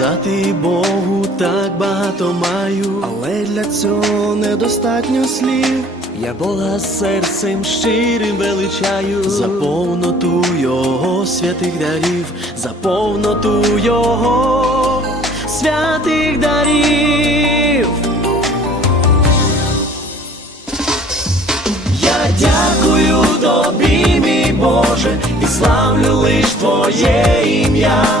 Сказати Богу так багато маю, але для цього недостатньо слів. Я Бога серцем щирим величаю за повноту Його святих дарів, за повноту Його святих дарів. Я дякую тобі, мій Боже, і славлю лиш Твоє ім'я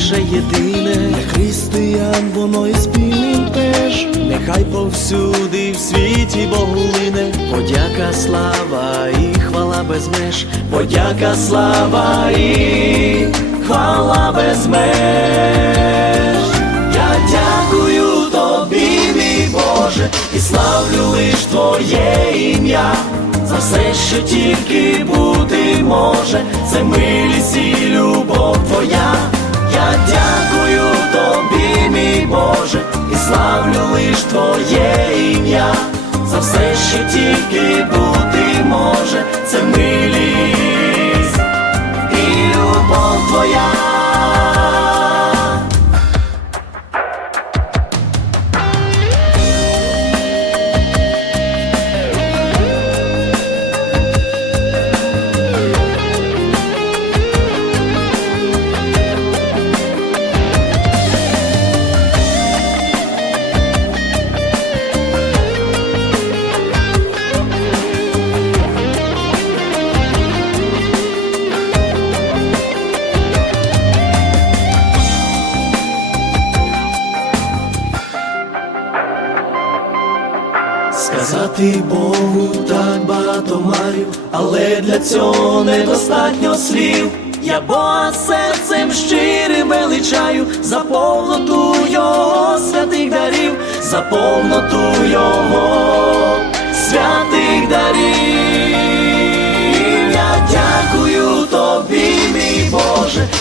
лише єдине. Християн воно і спільним теж. Нехай повсюди в світі Боглине Подяка, слава і хвала без меж. Подяка, слава і хвала без меж. Я дякую тобі, мій Боже, і славлю лиш Твоє ім'я. За все, що тільки бути може, це милість і любов Твоя. Я дякую тобі, Сказати Богу так багато маю, але для цього недостатньо слів. Я Бога серцем щирим величаю за повноту Його святих дарів, за повноту Його